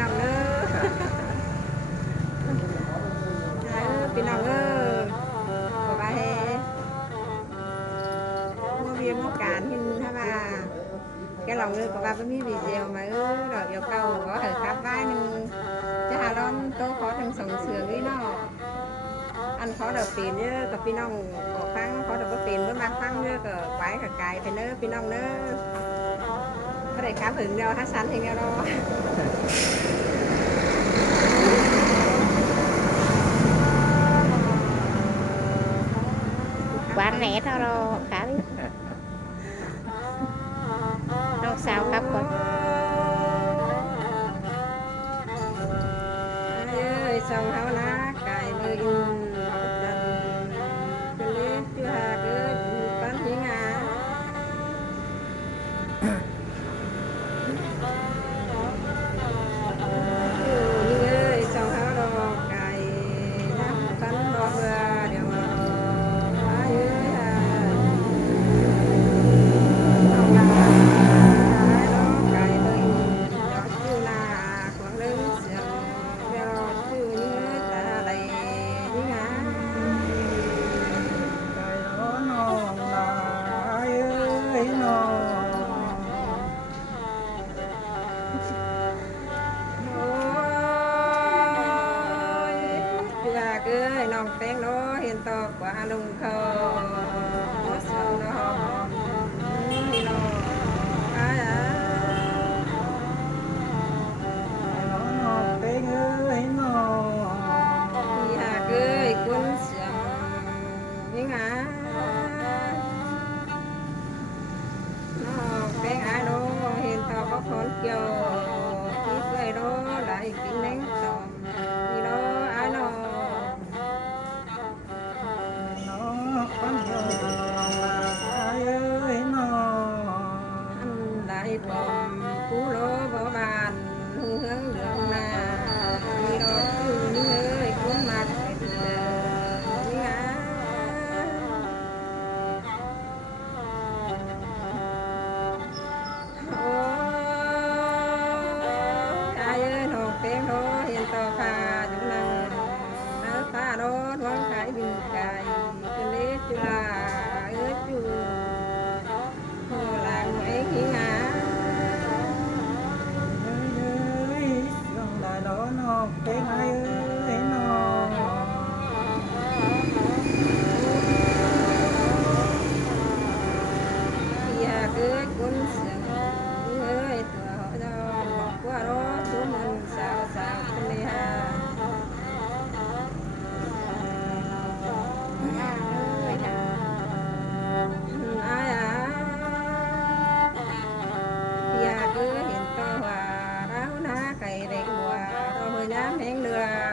น้องเด้อพี่น้องบอกว่าให้mua bia mua cạn nhưng ha bà cái lòng ơi có ba có mi video mà rồi yêu cầu có thể khắp vai nhưng cho hà lon tô khó thằng sống sườn ấy nó ăn khó được tiền chứ có phi nong có phăng khó được có tiền với mang phăng nữa có quái cả cài phải nữa phi nong nữa có thể khám hưởng đâu hát sắn thì nghe đâu quán nét thôi rồi khá đi đâu sao khắp con ơi xong hao lá cài nơi in dần clip chưa hà cứ bán tiếng à ơi xong hao đồ cài nắp cắn đồ vừa đều ơi nòng tiếng đó hiện to quả lùng khờ nó sầu nó đi nó ai nó tiếng ơi nó đi hà cười cuốn sầm những á nó tiếng ai đó hiện to có con kiều cái cười đó lại kính đánh tòm đi đó ai nó lại bom cú lô bỏ bàn hướng đường là đi đó từ những ơi cuốn mặt những á ai ơi nộp tiếng đó hiện to pha chúng năng nó pha đó thoáng cái bình cài clip chưa là ướt chưa là người hiến á là đó nó tiếng ai ơi nó thì cứ cuốn sừng ơi tựa họ cho một qua đó xuống mình sao sao cái này ha ai thì cứ hiện to hòa ráo ná cày đẹp hòa rồi mới dám hẹn lừa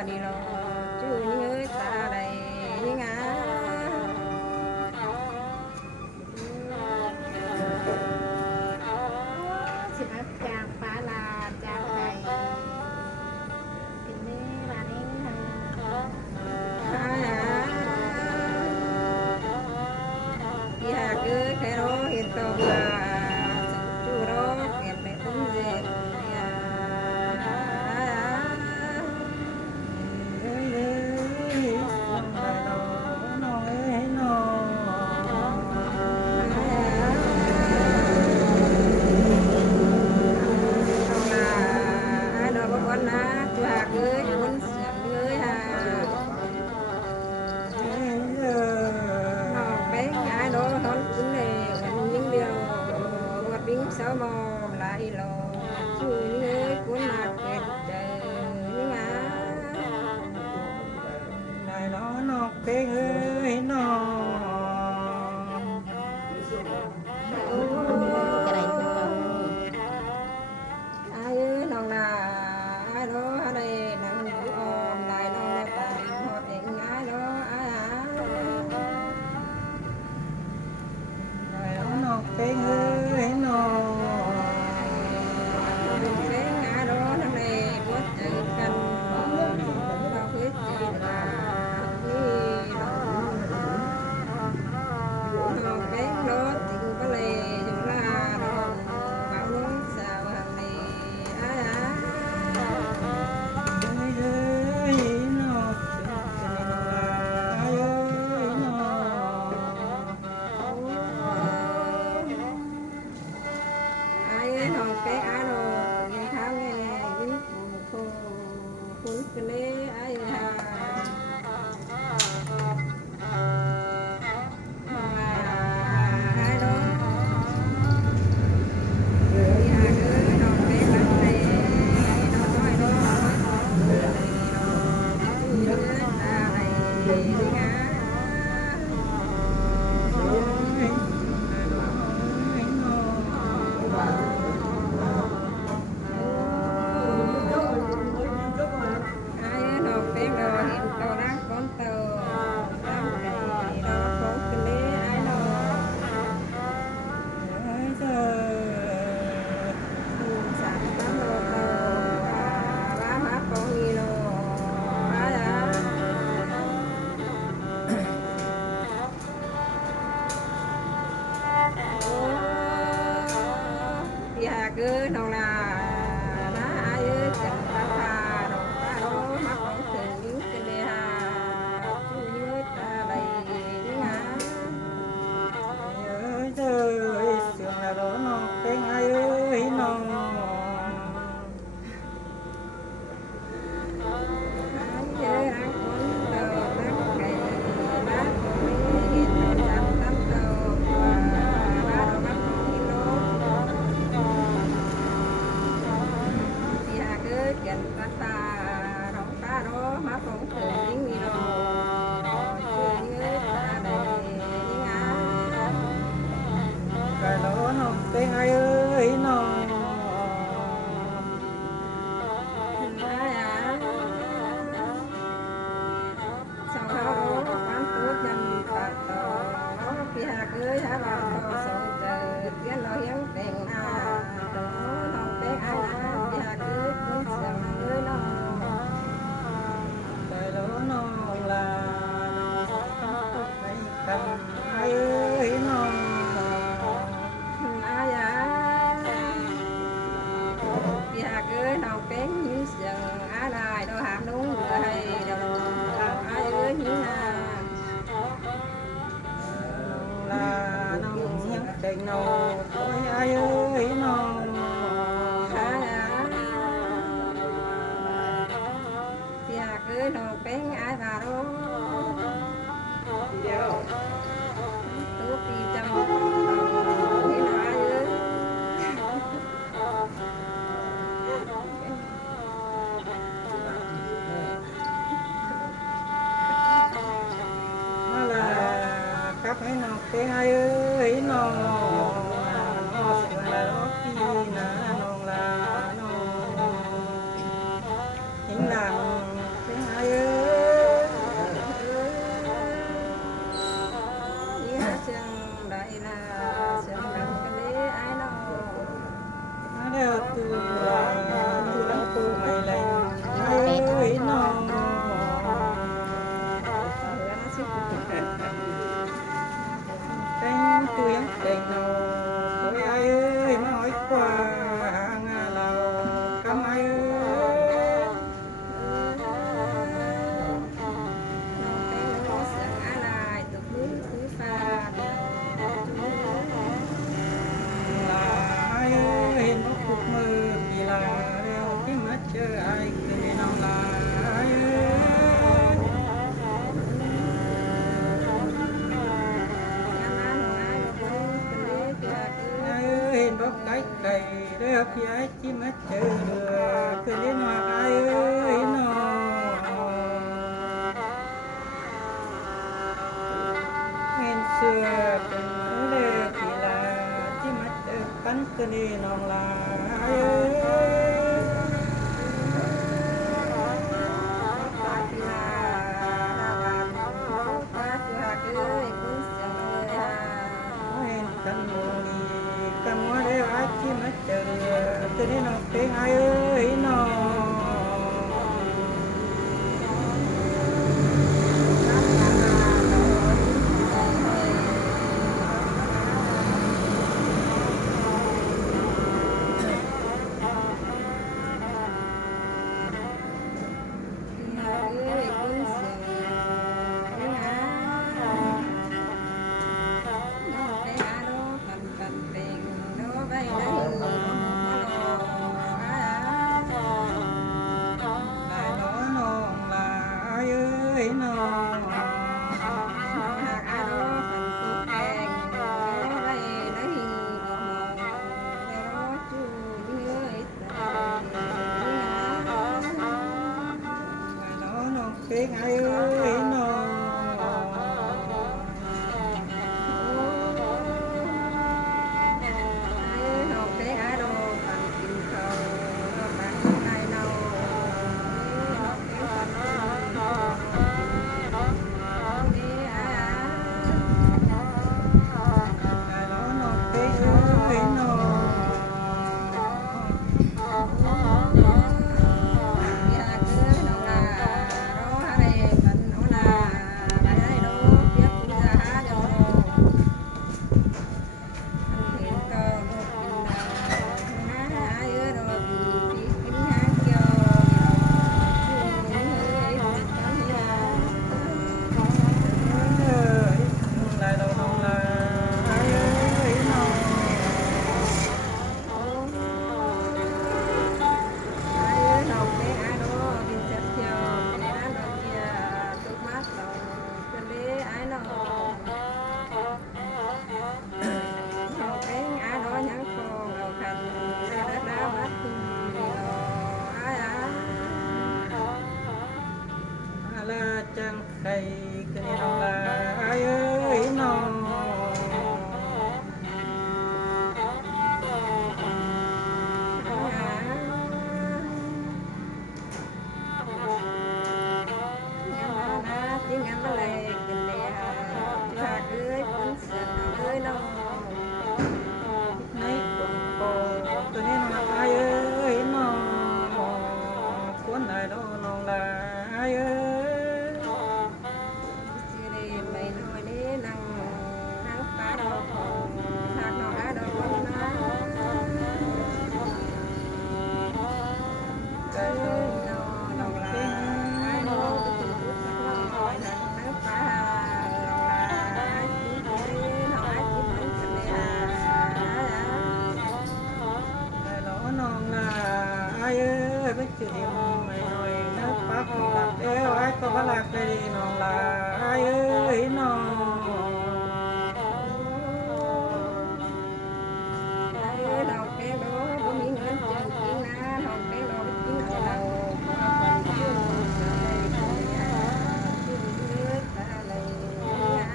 งนองโอ้ยอ้ายเอ้ยน้อง เสียคือน้องเป็นอายบาโรตู้ปีจำที่น้อยเอ้ย มาล่ะครับให้น้องเป็นอ้ายเอ้ยน้องน้องสวยแล้วพี่นะน้องลาน้องหิงหลังเป็นอ้ายเอ้ย Trường đại là trường đăng cái lễ ái nó มาแล้วตัวแล้วตัวไม่แรงอ้ายเอ้ยน้อง hứa nó sức Tên tuyến đèn nâu Ôi ai ơi mà hỏi qua hàng lào Cam ai ơi nó tên nó sướng á lại từ cuối cuối pha Là ai ơi hình bốc cuộc mơ Vì là đeo cái mắt chờ ai Cười nào là ai ơi Ai ơi hình bốc cách đầy Đeo phía chi mắt chờ được Cười lên hoặc ai ơi nó Hên xưa từng ở đây Thì là chi mắt chờ Cắn cơ đi nòng là ai ơi Hên cắn mù đi Cắn mua đeo ai chi mắt chờ Cơ đi nòng tiếng ai ơi nó Lại nó nòng là ai ơi nó Lại nó nòng tiếng ai ơi nó Lại nó nòng tiếng ơi nó Lại đâu nòng là ai ơi nó Là chẳng khay cái này nó là ai ơi nó Này quần cô cái này nó là ai ơi nó Cuốn lại đó nó là ai ơi Cái ไปจุดไม่น้อยนักปักหลักเอ้ไว้ก็พลักเลยน้องลาเอ้ยน้อง ดอกแก้วบ่มีเงินจะกินนะดอกแก้วบ่กินเอาเพราะว่าคนชื่อใส่ชื่อยาชื่อเลือดอะไรยา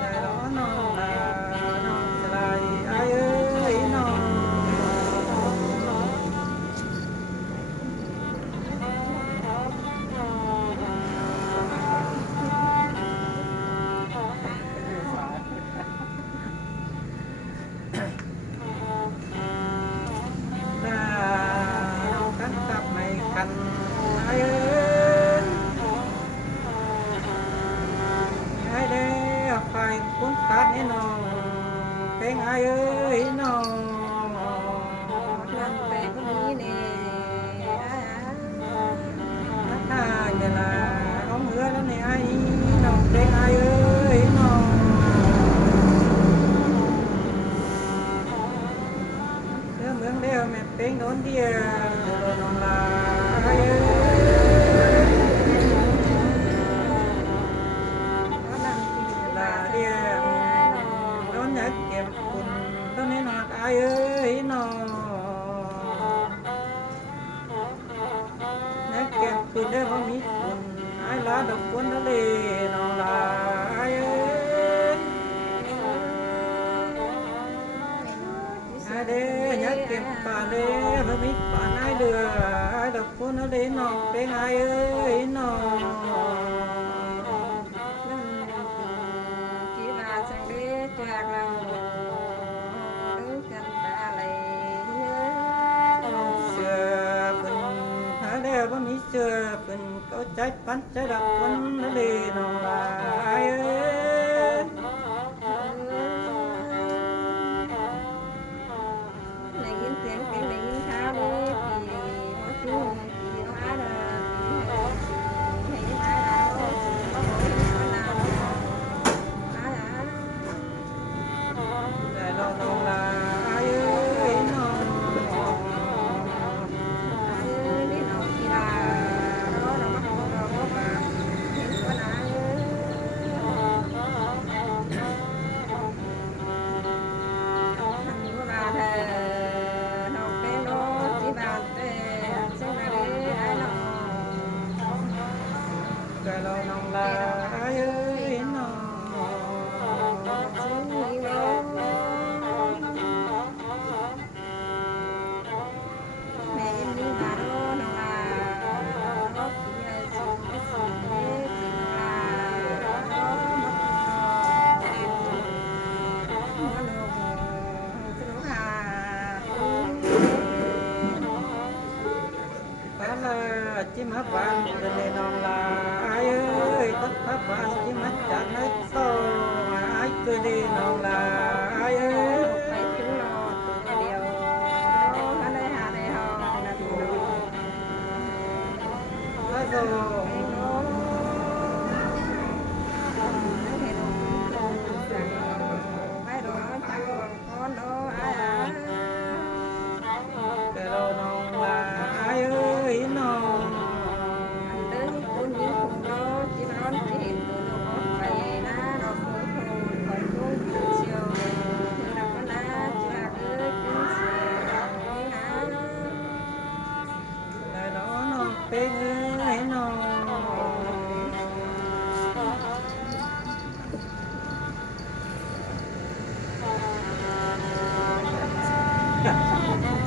ได้ล้อน้องลาน้องสลายเอ้ยน้องกันกับไม่กันเอ้ยให้ได้ไฟคุ้นคัดให้น้องเป็นเอ้ยน้อง ลำแต่ก็มีแน่ ถ้าเวลาน้องเหือแล้วเนี่ยไอ้น้องเป็นเอ้ยน้องเรื่องเมืองเดียวแม่เป็นโดนเดียวน้องลาเอ้ย ก็ลำที่ ลาเดียวโดนอยากเก็บคุณต้นนี้นอนเอ้ยน้องอยากเก็บคุณได้เพราะมีคุณไอ้ลาดอกคุณทะเลน้องลาเอ้ยไอ้เด้อยากเก็บป่าเด้เพราะมีป่าไอ้เดือไอ้ดอกคุณทะเลน้องเป็นไอ้เอ้ยน้อง กีฬาสังเกตจากเราเรื่องกันตาไหลเยอะ เสือเป็นหาแล้วบ่มีเสือเป็นเข้าใจปันใจดับคนนั่นเลยน้องลายเอ้ย ได้ยินเสียงเพลงได้ยินข่าวเลยปีหมอชูปีน้องอาเด้อปีให้ตาเราบ่บ่นาวอา ได้ลองน้องลายเอ้ยน้อง นี่น้องกีฬาเราเรามาขอเราบ่มาเห็นว่านาทำอยู่ว่าเธอน้องเป็นโรคที่บ้านแต่เส้นอะไรไอ้น้อง ได้ลองน้องลายเอ้ยน้อง แม่ยังมีบาโรน้องลาโรคที่สุดที่สุดเลยที่น้องลาโรมักเอ็นหัวโนสนุกค่ะ ปาลาจิมาปานได้น้องลายเอ้ยตัดพระปานจิมาจากไหนโซ่ไอ้ก็ได้น้องลายเอ้ย ไปถึงรอตัวเดียวโรหาได้หาได้หอนะดู พระโซ่ ไอ้โรไม่เห็นสั่งไม่โดนจังคนโดอา แต่เราน้องลายเอ้ยน้อง อันเดินคนยิ่งคงโดที่ร้อนที่เห็นตัวโน้ไปนะดอกคูโคนคอยทุ่งเชียวเธอรักก็น่าจะเกิดขึ้นเสียนะ แต่เราน้องเป็นเอ้ยน้อง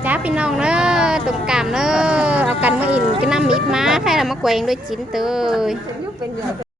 จ้าพี่น้องเด้อตุ่มกามเด้อเอากันมาอินก็น้ำมิดมาให้เรามาแกว่งด้วยจิ้นเตย ฉันยุบเป็นใหญ่